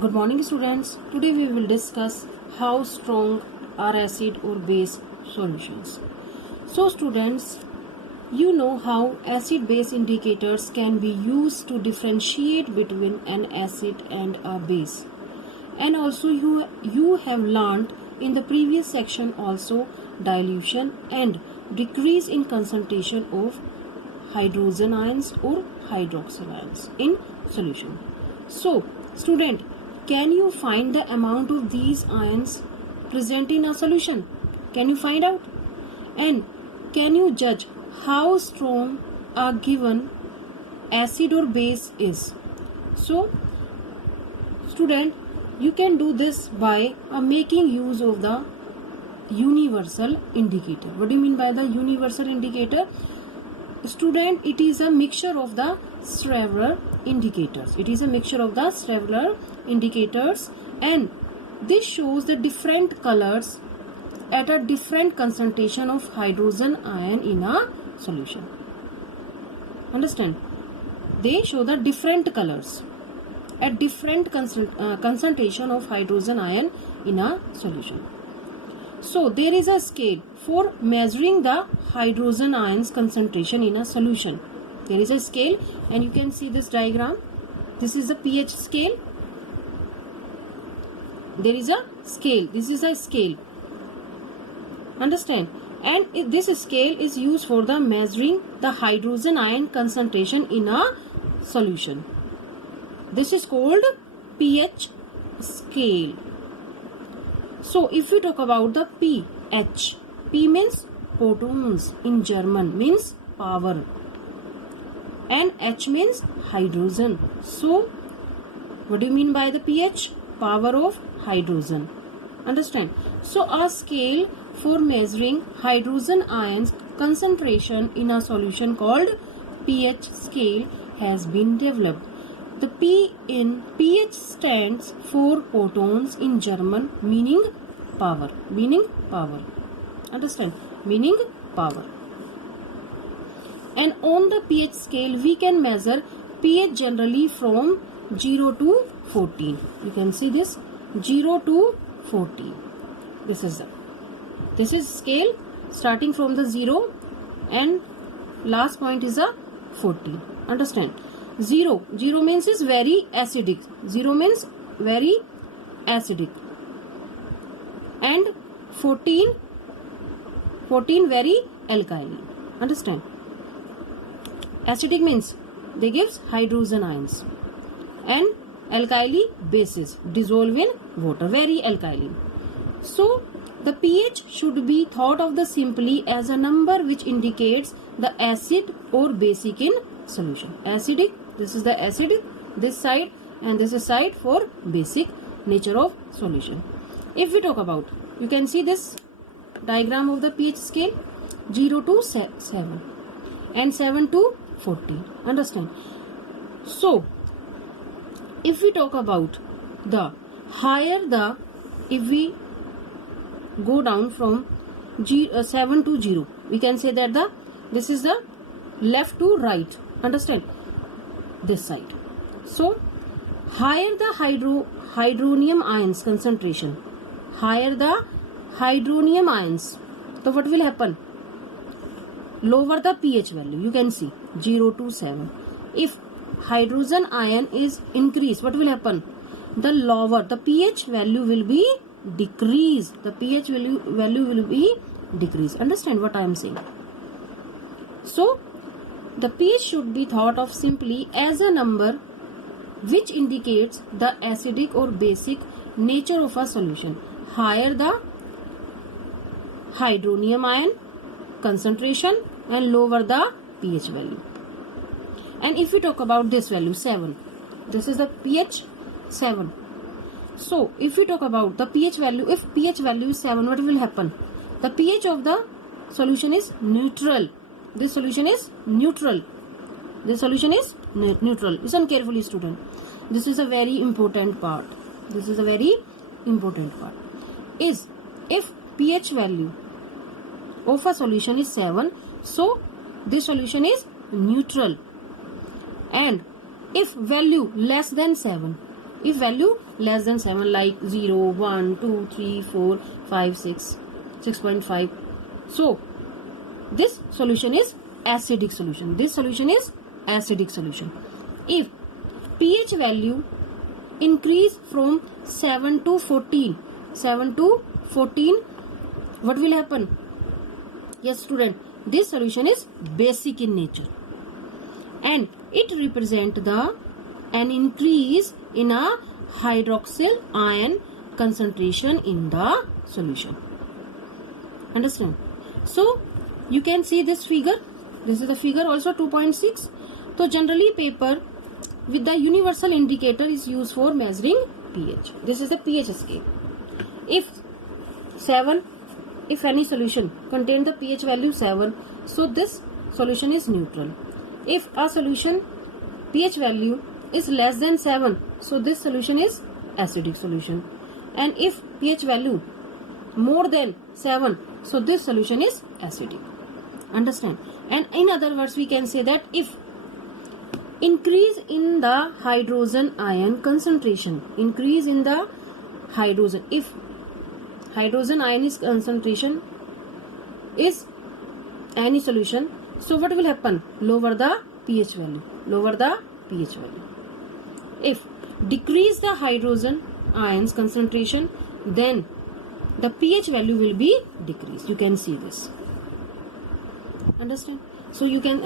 Good morning students. Today we will discuss how strong are acid or base solutions. So students, you know how acid base indicators can be used to differentiate between an acid and a base. And also you have learned in the previous section also dilution and decrease in concentration of hydrogen ions or hydroxyl ions in solution. So student, can you find the amount of these ions present in a solution? Can you find out? And can you judge how strong a given acid or base is? So student, you can do this by making use of the universal indicator. What do you mean by the universal indicator? Student, it is a mixture of the several indicators. It is a mixture of the several indicators, and this shows the different colors at a different concentration of hydrogen ion in a solution. Understand? They show the different colors at different concentration of hydrogen ion in a solution. So there is a scale for measuring the hydrogen ions concentration in a solution. There is a scale, and you can see this diagram. This is a pH scale. There is a scale. This is a scale. Understand? And this scale is used for the measuring the hydrogen ion concentration in a solution. This is called pH scale. So if we talk about the pH, P means protons in German, means power, and H means hydrogen. So what do you mean by the pH? Power of hydrogen. Understand? So a scale for measuring hydrogen ions concentration in a solution called pH scale has been developed. The P in pH stands for protons in German, meaning power. Meaning power. Understand? Meaning power. And on the pH scale, we can measure pH generally from 0 to 14. You can see this 0 to 14. This is scale starting from the 0 and last point is a 14. Understand? 0 means is very acidic. 0 means very acidic. And 14 very alkaline. Understand? Acidic means they gives hydrogen ions, and alkali bases dissolve in water, very alkaline. So the pH should be thought of the simply as a number which indicates the acid or basic in solution. Acidic, this is the acidic, this side, and this is side for basic nature of solution. If we talk about, you can see this diagram of the pH scale, 0 to 7 and 7 to 14. Understand? So if we talk about the higher the, if we go down from 7 to 0, we can say that this is the left to right. Understand? This side. So higher the hydronium ions concentration, higher the hydronium ions, so what will happen? Lower the pH value. You can see 0 to 7. If hydrogen ion is increased, what will happen? The lower the pH value will be decreased. The pH value will be decreased. Understand what I am saying? So the pH should be thought of simply as a number which indicates the acidic or basic nature of a solution. Higher the hydronium ion concentration and lower the pH value. And if we talk about this value 7, this is the pH 7. So if we talk about the pH value, if pH value is 7, what will happen? The pH of the solution is neutral. This solution is neutral. This solution is neutral. Listen carefully, student. This is a very important part. This is a very important part. Is if pH value of a solution is 7, so this solution is neutral. And if value less than 7, If value less than 7 like 0, 1, 2, 3, 4, 5, 6, 6.5. So this solution is acidic solution. This solution is acidic solution. If pH value increase from 7 to 14, 7 to 14, what will happen? Yes student, this solution is basic in nature and it represent an increase in a hydroxyl ion concentration in the solution. Understand? So you can see this figure. This is the figure also 2.6. So generally paper with the universal indicator is used for measuring pH. This is the pH scale. If any solution contain the pH value 7, so this solution is neutral. If a solution pH value is less than 7, so this solution is acidic solution. And if pH value more than 7, so this solution is acidic. Understand? And in other words, we can say that if increase in the hydrogen ion concentration, increase in the hydrogen, if hydrogen ion is concentration is any solution, so what will happen? Lower the pH value, lower the pH value. If decrease the hydrogen ions concentration, then the pH value will be decreased. You can see this. Understand? So you can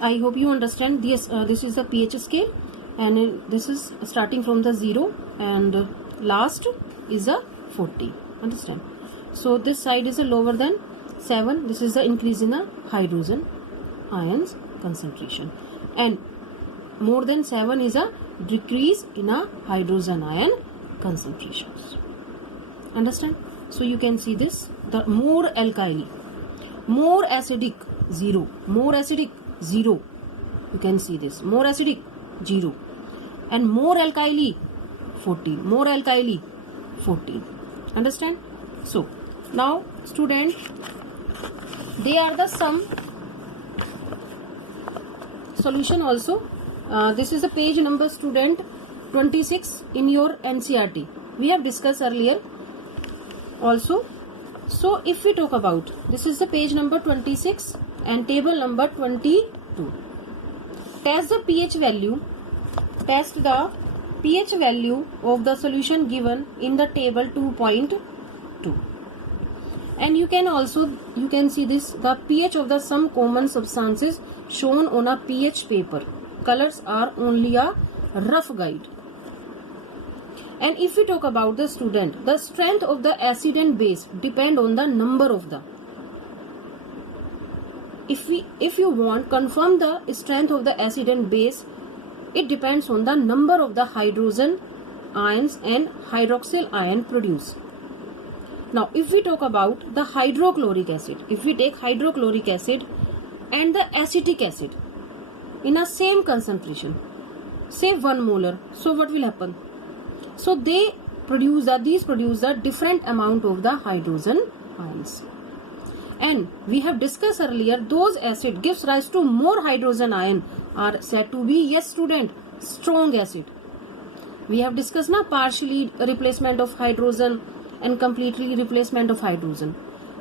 I hope you understand this. This is the pH scale and this is starting from the 0 and last is a 40. Understand? So this side is a lower than 7. This is the increase in the hydrogen ions concentration and more than 7 is a decrease in a hydrogen ion concentrations. Understand? So you can see this, the more alkali, more acidic 0, more acidic 0. You can see this, more acidic 0 and more alkali 14, more alkali 14. Understand? So now student, they are the some solution also. This is the page number student 26 in your NCERT. We have discussed earlier also. So if we talk about, this is the page number 26 and table number 22. Test the pH value. Test the pH value of the solution given in the table 2.2. And you can see this, the pH of the some common substances shown on a pH paper. Colors are only a rough guide. And if we talk about the student, the strength of the acid and base depend on the number of the. If you want confirm the strength of the acid and base, it depends on the number of the hydrogen ions and hydroxyl ion produced. Now if we talk about the hydrochloric acid, if we take hydrochloric acid and the acetic acid in a same concentration, say 1 molar, so what will happen? So these produce a different amount of the hydrogen ions. And we have discussed earlier, those acid gives rise to more hydrogen ion are said to be, yes student, strong acid. We have discussed now partially replacement of hydrogen and completely replacement of hydrogen.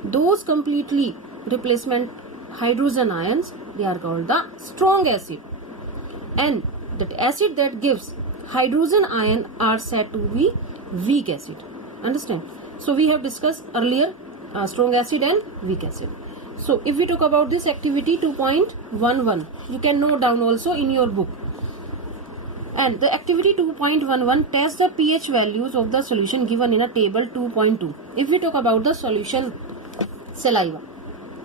Those completely replacement hydrogen ions, they are called the strong acid. And that acid that gives hydrogen ion are said to be weak acid. Understand? So we have discussed earlier strong acid and weak acid. So if we talk about this activity 2.11, you can note down also in your book. And the activity 2.11 test the pH values of the solution given in a table 2.2. If we talk about the solution saliva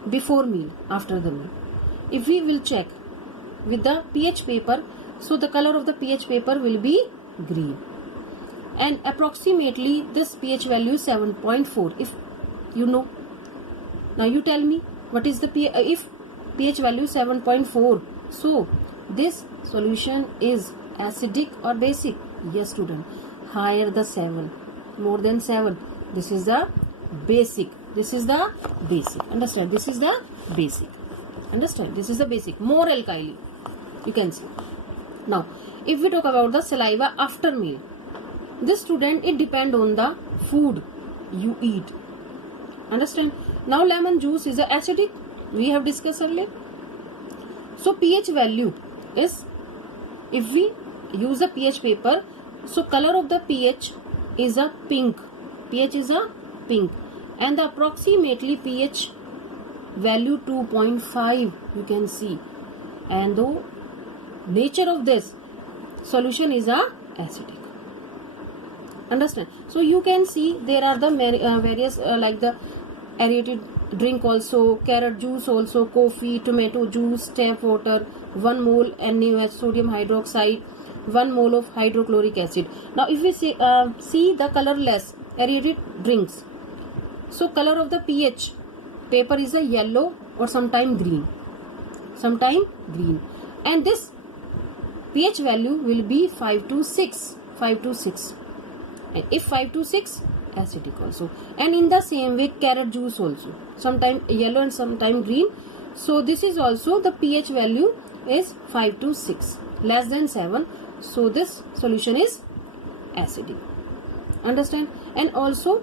before meal, after the meal, if we will check with the pH paper, so the color of the pH paper will be green and approximately this pH value is 7.4. If you know, now you tell me what is the if pH value 7.4, so this solution is acidic or basic? Yes student, higher the 7, more than 7, this is the basic, this is the basic. Understand? This is the basic. Understand? This is the basic, more alkali, you can see. Now if we talk about the saliva after meal, this student, it depend on the food you eat. Understand? Now lemon juice is acidic, we have discussed earlier. So pH value is, if we use a pH paper, so color of the pH is a pink. pH is a pink, and the approximately pH value 2.5 you can see, and the nature of this solution is a acidic. Understand? So you can see there are the various like the aerated drink also, carrot juice also, coffee, tomato juice, tap water, 1 mole NaOH sodium hydroxide, 1 mole of hydrochloric acid. Now if we see the colorless aerated drinks, so color of the pH paper is a yellow or sometime green, and this pH value will be 5 to 6, and if 5 to 6 acidic also. And in the same way carrot juice also, sometime yellow and sometime green, so this is also the pH value is 5 to 6, less than 7, so this solution is acidic. Understand? And also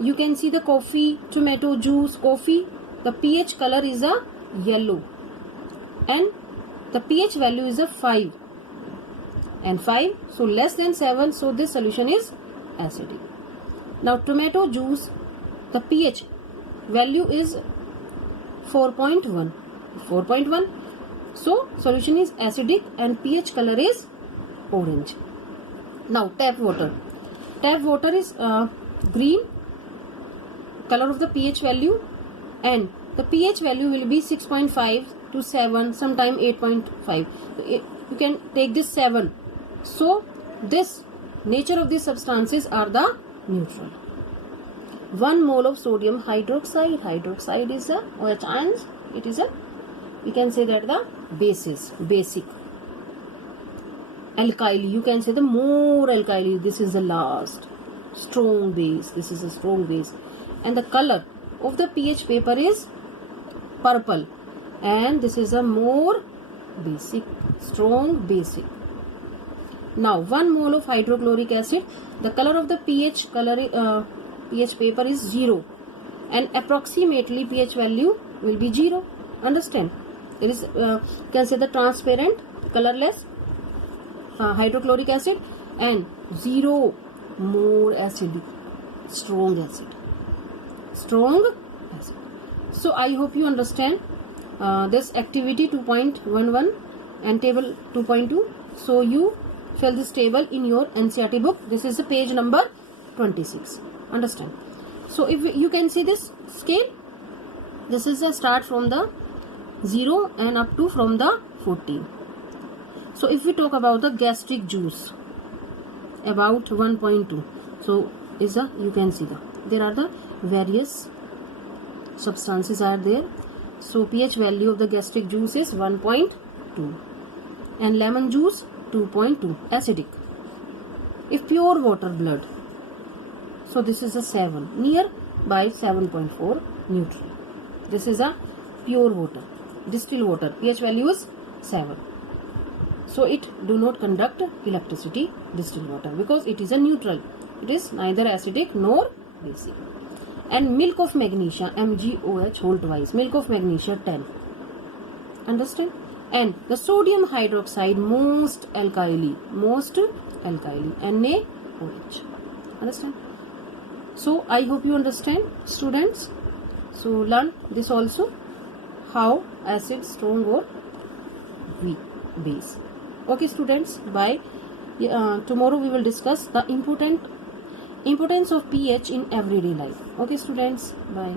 you can see the coffee, tomato juice, coffee, the pH color is a yellow and the pH value is a 5 and 5, so less than 7, so this solution is acidic. Now tomato juice, the pH value is 4.1, so solution is acidic and pH color is orange. Now tap water is green, color of the pH value, and the pH value will be 6.5 to 7, sometime 8.5. You can take this 7. So this nature of these substances are the neutral. 1 mole of sodium hydroxide is a OH ions, it is a, we can say that the basic alkyl, you can say the more alkyl, this is the last strong base, this is a strong base, and the color of the pH paper is purple, and this is a more basic, strong basic. Now 1 mole of hydrochloric acid, the color of the pH paper is 0, and approximately pH value will be 0. Understand? There is you can say the transparent, colorless hydrochloric acid, and 0 more acidic, strong acid. So I hope you understand this activity 2.11 and table 2.2. So you fill this table in your NCERT book. This is the page number 26. Understand? So if you can see this scale, this is a start from the 0 and up to from the 14. So if we talk about the gastric juice, about 1.2, so is a, you can see there are the various substances are there. So pH value of the gastric juice is 1.2, and lemon juice 2.2 acidic. If pure water blood, so this is a 7, near by 7.4 neutral. This is a pure water, distilled water, pH value is 7. So it do not conduct electricity, distilled water, because it is a neutral. It is neither acidic nor basic. And milk of magnesia, MgOH whole twice, milk of magnesia 10. Understand? And the sodium hydroxide most alkyl, NaOH. Understand? So I hope you understand, students. So learn this also, how acid, strong or weak base. Okay students, bye. Tomorrow we will discuss the importance of pH in everyday life. Okay students, bye.